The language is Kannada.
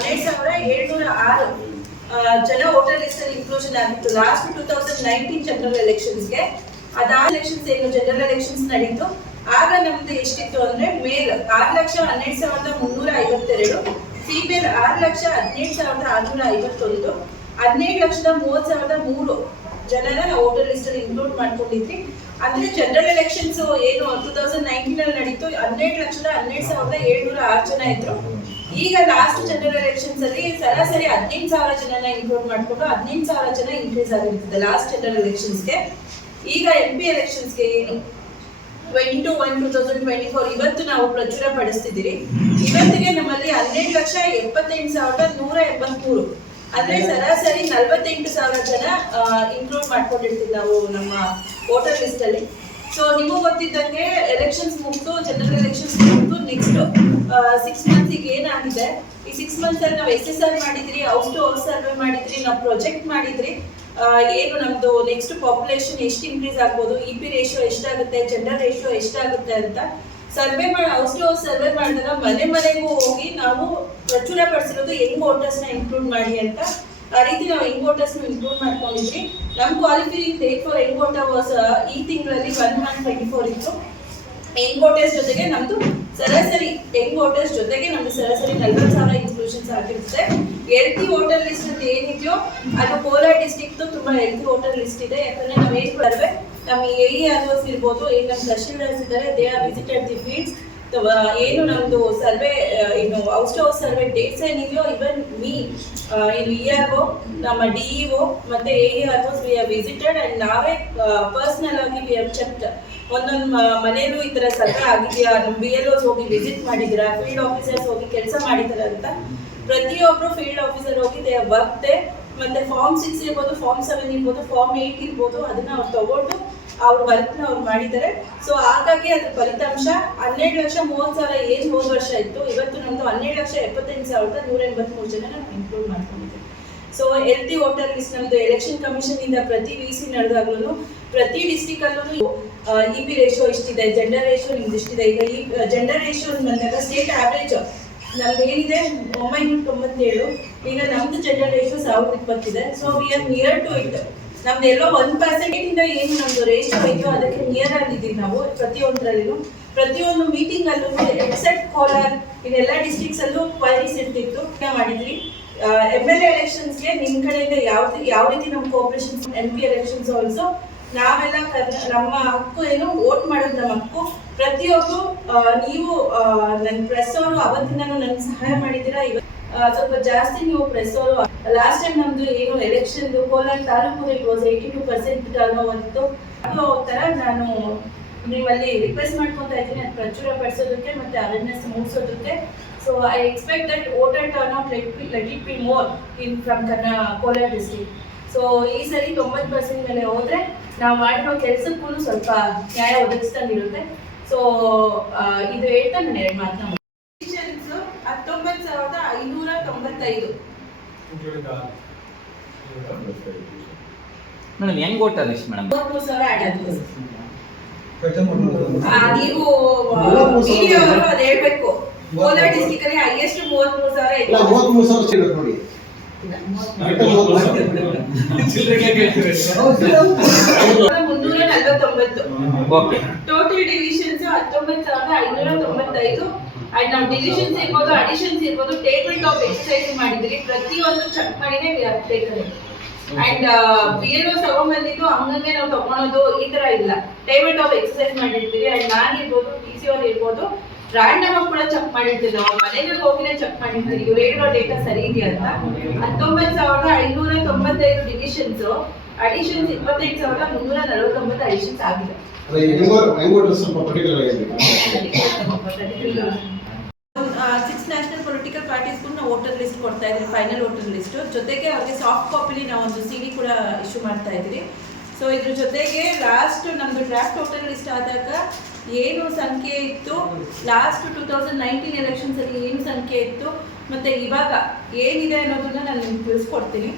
ಹನ್ನೆರಡು ಸಾವಿರ ಏಳ್ನೂರ ಆರು ಜನ ವೋಟರ್ ಲಿಸ್ಟ್ ಅಲ್ಲಿ ಇನ್ಕ್ಲೂಷನ್ ಆಗಿತ್ತು. Last two thousand nineteen general ಎಲೆಕ್ಷನ್ಸ್ಗೆ ಅದಾದ ಎಲೆಕ್ಷನ್ಸ್ ಏನು? ಜನರಲ್ ಎಲೆಕ್ಷನ್ಸ್ ನಡೀತು. ಆಗ ನಮ್ದು ಎಷ್ಟಿತ್ತು ಅಂದ್ರೆ ಮೇಲ್ ಆರು ಲಕ್ಷ ಹನ್ನೆರಡು ಸಾವಿರದ ಮುನ್ನೂರ ಐವತ್ತೆರಡು ಫಿಮೇಲ್ ಆರು ಲಕ್ಷ ಹದಿನೇಳು ಸಾವಿರದ ಆರುನೂರ ಐವತ್ತೊಂದು, ಹದಿನೈದು ಲಕ್ಷದ ಮೂವತ್ತು ಸಾವಿರದ ಮೂರು ಜನರ ನಾವು ವೋಟರ್ ಲಿಸ್ಟ್ ಅಲ್ಲಿ ಇನ್ಕ್ಲೂಡ್ ಮಾಡ್ಕೊಂಡಿದ್ವಿ. ಅಂದ್ರೆ ಜನರಲ್ ಎಲೆಕ್ಷನ್ಸ್ ಏನು? ಟೂ ತೌಸಂಡ್ ನೈನ್ಟೀನ್ ಅಲ್ಲಿ ನಡೀತು. ಹದಿನೆಂಟು ಲಕ್ಷದ ಹನ್ನೆರಡು ಸಾವಿರದ ಏಳ್ನೂರ ಆರು ಜನ ಇದ್ರು. ಈಗ ಲಾಸ್ಟ್ ಜನರಲ್ ಎಲೆಕ್ಷನ್ಸ್ ಅಲ್ಲಿ ಸರಾಸರಿ ಹದಿನೆಂಟು ಸಾವಿರ ಜನನ ಇನ್ಕ್ಲೂಡ್ ಮಾಡ್ಕೊಂಡು ಹದಿನೆಂಟು ಸಾವಿರ ಜನ ಇನ್ಕ್ರೀಸ್ ಆಗಿರ್ತದೆ ಲಾಸ್ಟ್ ಜನರಲ್ ಎಲೆಕ್ಷನ್ಸ್ಗೆ ಈಗ ಎಂ ಪಿ ಎಲೆಕ್ಷನ್ಸ್ಗೆ ಏನು twenty two one two thousand twenty four ಇವತ್ತು ನಾವು ಪ್ರಚುರ ಪಡಿಸ್ತಿದ್ದೀರಿ. ಇವತ್ತಿಗೆ ನಮ್ಮಲ್ಲಿ ಹನ್ನೆರಡು ಲಕ್ಷ ಎಪ್ಪತ್ತೆಂಟು ಸಾವಿರದ ನೂರ ಎಂಬತ್ಮೂರು. ಅಂದ್ರೆ ಸರಾಸರಿ ನಲವತ್ತೆಂಟು ಸಾವಿರ ಜನ ಇನ್ಕ್ಲೂಡ್ ಮಾಡ್ಕೊಂಡಿರ್ತೀವಿ ನಾವು ನಮ್ಮ ವೋಟರ್ ಲಿಸ್ಟ್ ಅಲ್ಲಿ. ಸೊ ನಿಮಗೂ ಗೊತ್ತಿದ್ದಂಗೆ ಎಲೆಕ್ಷನ್ಸ್ ಮುಗಿದು ಜನರಲ್ ಎಲೆಕ್ಷನ್ಸ್ ಮುಗಿದು ನೆಕ್ಸ್ಟ್ ಸಿಕ್ಸ್ ಮಂತ್ಸಿಗೆ ಏನಾಗಿದೆ? ಈ ಸಿಕ್ಸ್ ಮಂತ್ಸ್ ಅಲ್ಲಿ ನಾವು ಎಸ್ ಎಸ್ ಆರ್ ಮಾಡಿದ್ರಿ ಔಟ್ ಟು ಹೌಸ್ ಸರ್ವೆ ಮಾಡಿದ್ರಿ, ನಾವು ಪ್ರೊಜೆಕ್ಟ್ ಮಾಡಿದ್ರಿ. ಏನು ನಮ್ದು ನೆಕ್ಸ್ಟ್ ಪಾಪ್ಯುಲೇಷನ್ ಎಷ್ಟು ಇನ್ಕ್ರೀಸ್ ಆಗ್ಬೋದು ಇ ಪಿ ರೇಷಿಯೋ ಎಷ್ಟಾಗುತ್ತೆ ಜೆಂಡರ್ ರೇಷಿಯೋ ಎಷ್ಟಾಗುತ್ತೆ ಅಂತ. ಸರ್ವೆ ಮಾಡಿ ಹೌಸ್ ಟು ಹೌಸ್ ಸರ್ವೆ ಮಾಡಿದಾಗ ಮನೆ ಮನೆಗೂ ಹೋಗಿ ನಾವು ಪ್ರಚುರ ಪಡಿಸಿರೋದು ಹೆಂಗ್ ವೋಟರ್ಸ್ನ ಇನ್ಕ್ಲೂಡ್ ಮಾಡಿ ಅಂತ ಆ ರೀತಿ ನಾವು ಇಂಪೋರ್ಟರ್ಸ್ ಇನ್ಕ್ಲೂಡ್ ಮಾಡ್ಕೊಂಡಿದ್ವಿ. ನಮ್ಮ qualifying date for voter was ಈ ತಿಂಗಳಲ್ಲಿ ಒನ್ ಹಂಡ್ರೆಡ್ ಟ್ವೆಂಟಿ ಫೋರ್ ಇತ್ತು. ಇಂಪೋರ್ಟರ್ಸ್ ಜೊತೆಗೆ ನಮ್ದು ಸರಾಸರಿ ಯಂಗ್ ವೋಟರ್ಸ್ ಜೊತೆಗೆ ನಮ್ದು ಸರಾಸರಿ ನಲ್ವತ್ತು ಸಾವಿರ ಇನ್ಕ್ಲೂಷನ್ಸ್ ಆಗಿರುತ್ತೆ. ಎಲ್ತಿ ಹೋಟೆಲ್ ಲಿಸ್ಟ್ ಅಂತ ಏನಿದೆಯೋ, ಅದು ಕೋಲಾರ ಡಿಸ್ಟಿಕ್ದು ತುಂಬಾ ಎಲ್ತಿ ಹೋಟೆಲ್ ಲಿಸ್ಟ್ ಇದೆ. ಯಾಕಂದ್ರೆ ನಾವು ಏನ್ ಮಾಡಿದ್ರೆ ನಮ್ಮ ಎ ಆರ್ಒಸ್ ಇರ್ಬೋದು ಏನು ನಮ್ಮ ತಹಶೀಲ್ದಾರ್ಸ್ ಇದ್ದಾರೆ they are visited the fields ಏನು ನಮ್ದು ಸರ್ವೆ ಏನು ಔಟ್ ಹೌಸ್ ಸರ್ವೆ ಡೇಟ್ಸ್ ಏನಿದೆಯೋ ಇವನ್ ಮೀ ಏನು ಇ ಆರ್ ಒ ನಮ್ಮ ಡಿ ಇ ಒ ಮತ್ತೆ A R Os we are visited and ನಾವೇ ಪರ್ಸನಲ್ ಆಗಿ ವಿ ಆರ್ ಚೆಕ್ಡ್ ಒಂದೊಂದು ಮನೆಯಲ್ಲೂ ಈ ತರ ಸರ್ವೆ ಆಗಿದೆಯಾ? ನಮ್ಮ ಬಿ ಎಲ್ ಓಸ್ ಹೋಗಿ ವಿಸಿಟ್ ಮಾಡಿದಿರಾ? ಫೀಲ್ಡ್ ಆಫೀಸರ್ಸ್ ಹೋಗಿ ಕೆಲಸ ಮಾಡಿದಾರ ಅಂತ. ಪ್ರತಿಯೊಬ್ರು ಫೀಲ್ಡ್ ಆಫೀಸರ್ ಹೋಗಿ ದೇ ವರ್ಕ್ ಮತ್ತೆ ಫಾರ್ಮ್ ಸಿಕ್ಸ್ ಇರ್ಬೋದು ಫಾರ್ಮ್ ಸೆವೆನ್ ಇರ್ಬೋದು ಫಾರ್ಮ್ ಏಯ್ಟ್ ಇರ್ಬೋದು, ಅದನ್ನ ಅವ್ರು ತಗೊಂಡು ಅವ್ರ ವರ್ಕ್ನ ಅವ್ರು ಮಾಡಿದ್ದಾರೆ. ಸೊ ಹಾಗಾಗಿ ಅದ್ರ ಫಲಿತಾಂಶ ಹನ್ನೆರಡು ಲಕ್ಷ ಮೂವತ್ತು ಸಾವಿರ ಏಜ್ ಹೋದ ವರ್ಷ ಇತ್ತು. ಇವತ್ತು ನಮ್ದು ಹನ್ನೆರಡು ಲಕ್ಷ ಎಪ್ಪತ್ತೆಂಟು ಸಾವಿರದ ನೂರ ಎಂಬತ್ಮೂರು ಜನ ನಾವು ಇನ್ಕ್ಲೂಡ್ ಮಾಡ್ಕೊಂಡಿದ್ದೀವಿ. ಸೊ ಹೆಲ್ತಿ ವೋಟರ್ ಲಿಸ್ಟ್ ನಮ್ದು ಎಲೆಕ್ಷನ್ ಕಮಿಷನ್ ಇಂದ ಪ್ರತಿ ವಿ ಸಿ ನಡೆದಾಗ್ಲೂ ಪ್ರತಿ ಡಿಸ್ಟಿಕ್ ಅಲ್ಲೂ ಇ ಪಿ ರೇಷಿಯೋ ಇಷ್ಟಿದೆ ಜೆಂಡರ್ ರೇಷಿಯೋ ನಿಮ್ದು ಇಷ್ಟಿದೆ. ಈಗ ಈ ಜೆಂಡರ್ ರೇಷಿಯೋ ಬಂದಾಗ ಸ್ಟೇಟ್ ಆವರೇಜ್ ನಮ್ದು ಏನಿದೆ? ಒಂಬೈನೂರ ತೊಂಬತ್ತೇಳು. ಈಗ ನಮ್ದು ಜೆಂಡರ್ ರೇಷಿಯೋ ಸಾವಿರದ ಇಪ್ಪತ್ತಿದೆ. So we are near to it ನಮ್ದು ಎಲ್ಲೋ ಒನ್ ಪರ್ಸೆಂಟ್ ಇಂದ ಏನು ನಮ್ದು ರೇಷಿಯೋ ಇದೆಯೋ ಅದಕ್ಕೆ ನಿಯರ್ ಆಗಿದ್ದೀವಿ ನಾವು ಪ್ರತಿಯೊಂದರಲ್ಲೂ ಪ್ರತಿಯೊಂದು ಮೀಟಿಂಗ್ ಅಲ್ಲೂ ಎಕ್ಸೆಪ್ಟ್ ಕೋಲಾರ್, ಇದೆಲ್ಲ ಡಿಸ್ಟ್ರಿಕ್ಸ್ ಅಲ್ಲೂ ಕ್ವೈರೀಸ್ ಇರ್ತಿತ್ತು. ಮಾಡಿದ್ವಿ. ಎಂ ಎಲ್ ಎಲೆಕ್ಷನ್ಸ್ಗೆ ನಿಮ್ಮ ಕಡೆಯಿಂದ ಯಾವ ಯಾವ ರೀತಿ ನಮ್ಮ cooperations M P elections also ನಾವೆಲ್ಲ ನಮ್ಮ ಹಕ್ಕು ಏನು ವೋಟ್ ಮಾಡೋದು ನಮ್ಮ ಹಕ್ಕು. ಪ್ರತಿಯೊಬ್ಬರು ನೀವು ನನ್ನ ಪ್ರೆಸ್ ಅವರು ಅವತ್ತಿನ ನನಗೆ ಸಹಾಯ ಮಾಡಿದ್ದೀರಾ ಇವತ್ತು ಸ್ವಲ್ಪ ಜಾಸ್ತಿ ನೀವು ಪ್ರೆಸ್ ಅವರು ಲಾಸ್ಟ್ ಟೈಮ್ ನಮ್ದು ಏನು election Kolar taluk it was eighty two percent turn ಒಂದು ಅದು ಥರ ನಾನು ನಿಮ್ಮಲ್ಲಿ ರಿಕ್ವೆಸ್ಟ್ ಮಾಡ್ಕೊತಾ ಇದ್ದೀನಿ ಅದು ಪ್ರಚುರ ಪಡಿಸೋದಕ್ಕೆ ಮತ್ತೆ awareness ಮೂಡಿಸೋದಕ್ಕೆ. So I expect that voter turn out let be let it be more in from ಕನ್ನ ಕೋಲಾರ ಡಿಸ್ಟ್ರಿಕ್ಟ್ ಸೊ ಈ ಸರಿ ತೊಂಬತ್ತು ಪರ್ಸೆಂಟ್ ಮೇಲೆ ಹೋದ್ರೆ ನಾವು ಮಾಡಿರೋ ಕೆಲಸಕ್ಕೂ ಸ್ವಲ್ಪ ನ್ಯಾಯ ಒದಗಿಸ್ದಂಗಿರುತ್ತೆ. ಸೊ ಇದು ಹೇಳ್ತಾ ನಾನು ಎರಡು ಮಾತನ್ನ ಹತ್ತೊಂಬತ್ತು ಸಾವಿರದ ಮೇಡಮ್ ಹೆಂಗ್ ವೋಟರ್ ಲಿಸ್ಟ್ ಮೇಡಮ್? ಮೂವತ್ಮೂರು ಸಾವಿರ ಆ್ಯಡ್ ಆಗಿದೆ ಮೂವತ್ಮೂರು ಆ, ನೀವು ಅವರು ಅದು ಹೇಳ್ಬೇಕು. ಕೋಲಾರ ಡಿಸ್ಟಿಕ್ ಅಲ್ಲಿ ಹೈಯೆಸ್ಟ್ ಮೂವತ್ಮೂರು ಸಾವಿರ ಇಲ್ಲ ಇದೆ. ಮೂವತ್ಮೂರು ಸಾವಿರ. ಸಿಗುತ್ತೆ ನೋಡಿ ಮುನ್ನೂರ ನಲವತ್ತೊಂಬತ್ತು. ಓಕೆ ಟೋಟಲ್ ಡಿವಿಷನ್ಸ್ ಹತ್ತೊಂಬತ್ತು ಸಾವಿರದ ಐನೂರ ತೊಂಬತ್ತೈದು. ಅಂಡ್ ನಾವು ಡಿವಿಷನ್ಸ್ ಇರ್ಬೋದು ಅಡಿಷನ್ಸ್ ಇರ್ಬೋದು ಟೇಬಲ್ ಟಾಪ್ ಎಕ್ಸರ್ಸೈಸ್ ಮಾಡಿದ್ರಿ ಪ್ರತಿಯೊಂದು ಚೆಕ್ ಮಾಡಿನೇ ಟೇಕನ್ ಅಂಡ್ ಬಿ ಎಲ್ ತಗೊಂಡ್ಬಂದಿದ್ದು ಹಂಗಂಗೆ ನಾವು ತಗೊಳೋದು ಈ ತರ ಇಲ್ಲ. ಟೇಬಲ್ ಟಾಪ್ ಎಕ್ಸರ್ಸೈಸ್ ಮಾಡಿರ್ತೀರಿ ಅಂಡ್ ನಾನು ಇರ್ಬೋದು ಡಿ ಸಿ ಅವ್ರು ಇರ್ಬೋದು ರ್ಯಾಂಡಮ್ ಆಗಿ ಕೂಡ ಚೆಕ್ ಮಾಡಿರ್ತೀವಿ. ನಾವು ಮನೆಗೆ ಹೋಗಿನೇ ಚೆಕ್ ಮಾಡಿರ್ತೀವಿ. ಇವ್ರು ಹೇಳಿರೋ ಡೇಟಾ ಸರಿ ಇದೆಯಾ ಅಂತ. ಹತ್ತೊಂಬತ್ತು ಸಾವಿರದ ಐನೂರ ತೊಂಬತ್ತೈದು ಡಿವಿಷನ್ಸ್ ಅಡಿಷನ್ಸ್ ಇಪ್ಪತ್ತೈದು ಸಾವಿರದ ಮುನ್ನೂರ ನಲವತ್ತೊಂಬತ್ತು ಅಡಿಷನ್ಸ್ ಆಗಿದೆ. ಸಿಕ್ಸ್ ನ್ಯಾಷನಲ್ ಪೊಲಿಟಿಕಲ್ ಪಾರ್ಟೀಸ್ಗೂ ನಾವು ವೋಟರ್ ಲಿಸ್ಟ್ ಕೊಡ್ತಾ ಇದ್ದೀವಿ ಫೈನಲ್ ವೋಟರ್ ಲಿಸ್ಟ್ ಜೊತೆಗೆ ಅವ್ರಿಗೆ ಸಾಫ್ಟ್ ಕಾಪಿಲಿ ನಾವು ಒಂದು ಸಿ ಡಿ ಕೂಡ ಇಶ್ಯೂ ಮಾಡ್ತಾ ಇದ್ದೀವಿ. ಸೊ ಇದ್ರ ಜೊತೆಗೆ ಲಾಸ್ಟ್ ನಮ್ದು ಡ್ರಾಫ್ಟ್ ವೋಟರ್ ಲಿಸ್ಟ್ ಆದಾಗ ಏನು ಸಂಖ್ಯೆ ಇತ್ತು? Last two thousand nineteen elections ಅಲ್ಲಿ ಏನು ಸಂಖ್ಯೆ ಇತ್ತು? ಮತ್ತೆ ಇವಾಗ ಏನಿದೆ ಅನ್ನೋದನ್ನ ನಾನು ನಿಮ್ಗೆ ತಿಳಿಸ್ಕೊಡ್ತೀನಿ.